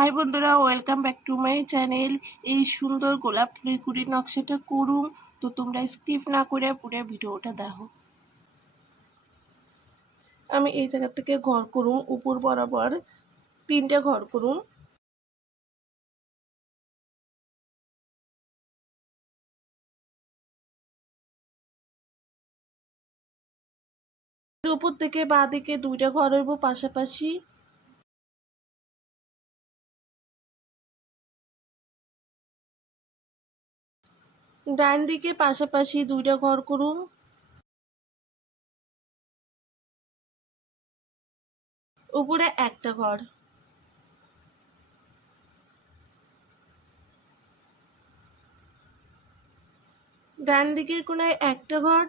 High বন্ধুরা welcome back to my channel এই সুন্দর গোলাপ ফুলের কুড়ির নকশাটা করুন। তো তোমরা স্কিপ না করে পুরো ভিডিওটা দেখো। আমি এই জায়গা থেকে ঘর করুম উপর বরাবর তিনটে ঘর করুন। উপর থেকে বাঁ দিকে দুইটা ঘর হইব পাশাপাশি। ডান দিকে পাশাপাশি দুইটা ঘর করুন। উপরে একটা ঘর। ডান দিকের কোনায় একটা ঘর।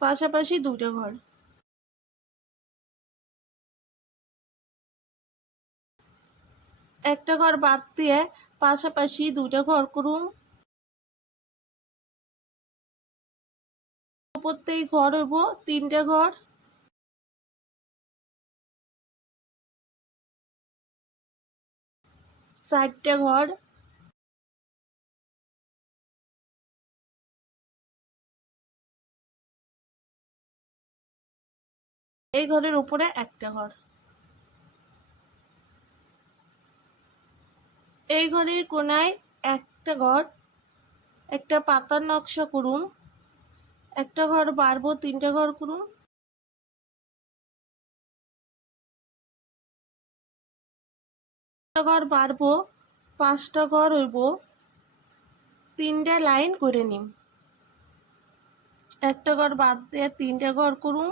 পাশাপাশি দুটো ঘর। একটা ঘর বাদ দিয়ে পাশাপাশি দুটা ঘর করুন। প্রত্যেক ঘর হইব তিনটা ঘর। চারটা ঘর। এই ঘরের উপরে একটা ঘর। এই ঘরের কোনায় একটা ঘর, একটা পাতার নকশা করুন, একটা ঘর বাড়বো, তিনটা ঘর করুন। ঘর বাড়বো, পাঁচটা ঘর হইব তিনটা লাইন করে নিম একটা ঘর বাদ দিয়ে তিনটা ঘর করুন।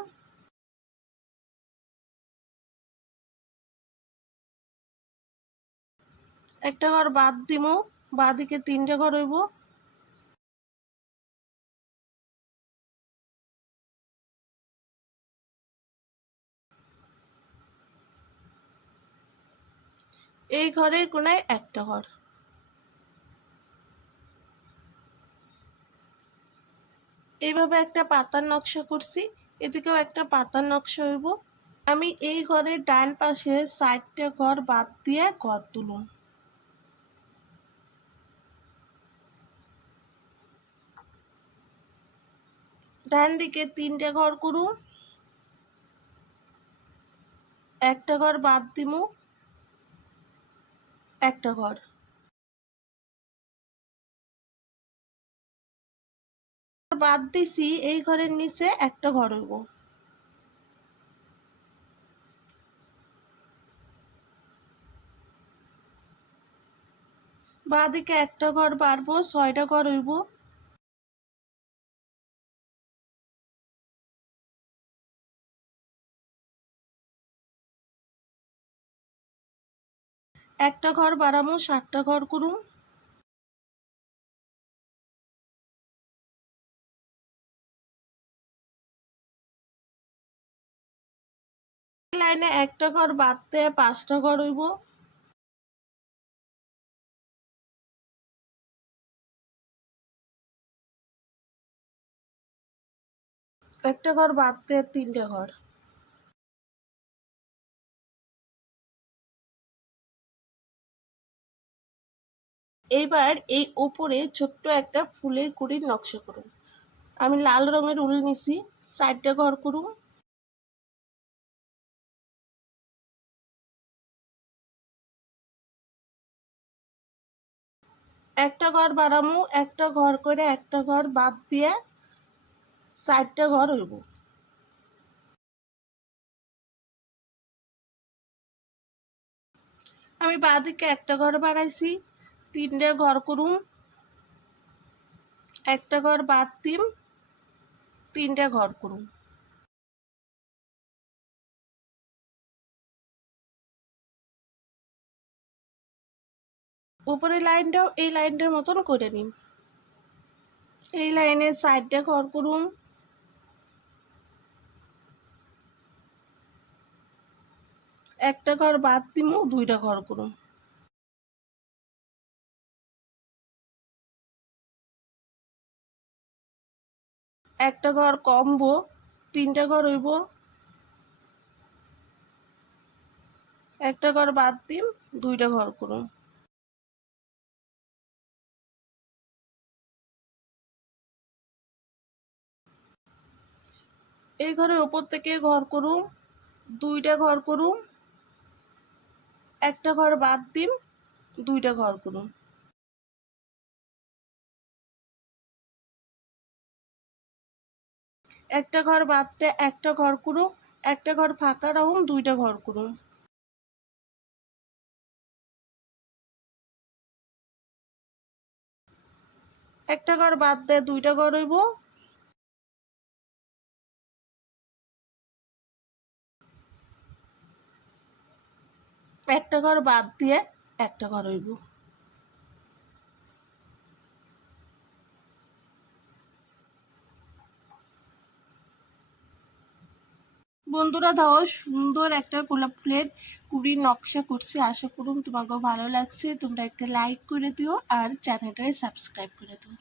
একটা ঘর বাদ দিমু, বাদিকে তিনটা ঘর হইব। এই ঘরের কোনায় একটা ঘর। এইভাবে একটা পাতার নকশা করছি, এদিকেও একটা পাতার নকশা হইব। আমি এই ঘরের ডান পাশে সাইডটা ঘর বাদ দিয়ে ঘর তুলুন ডান দিকে তিনটে ঘর করুন একটা ঘর বাদ দিমু। একটা ঘর। বাদ দিছি, এই ঘরের নিচে একটা ঘর হইব। বাদিকে একটা ঘর বাড়বো, ছয়টা ঘর হইব। একটা ঘর বাড়ামো সাতটা ঘর করুন। লাইনে একটা ঘর বাদতে পাঁচটা ঘর হইব। একটা ঘর বাদতে তিনটে ঘর। এইবার এই ওপরে ছোট্ট একটা ফুলের কুড়ির নকশা করুন। আমি লাল রঙের উল নিছি, সাইডটা ঘর করুন। একটা ঘর বাড়ামু, একটা ঘর করে একটা ঘর বাদ দিয়ে সাইডটা ঘর হইব। আমি বাদিকে একটা ঘর বাড়াইছি তিনটে ঘর করুন একটা ঘর বাদ দিম তিনটে ঘর করুন উপরের লাইনটাও এই লাইনটার মতন করে নিন এই লাইনের সাইডটা ঘর করুন একটা ঘর বাদ দিমু দুইটা ঘর করুন একটা ঘর কমবো, তিনটা ঘর হইব। একটা ঘর বাদ দিম, দুইটা ঘর করুন এই ঘরের ওপর থেকে ঘর করুম, দুইটা ঘর করুম। একটা ঘর বাদ দিম, দুইটা ঘর করুন একটা ঘর দিয়ে একটা ঘর করুম একটা ঘর ফাঁকা রাখুন দুইটা ঘর করুন একটা ঘর বাদ দিয়ে দুইটা ঘর হইব। একটা ঘর বাদ দিয়ে একটা ঘর হইব। বন্ধুরা দাও সুন্দর একটা গোলাপ ফুলের কুড়ির নকশা করছি। আশা করুন তোমাকেও ভালো লাগছে। তোমরা একটা লাইক করে দিও আর চ্যানেলটাকে সাবস্ক্রাইব করে দিও।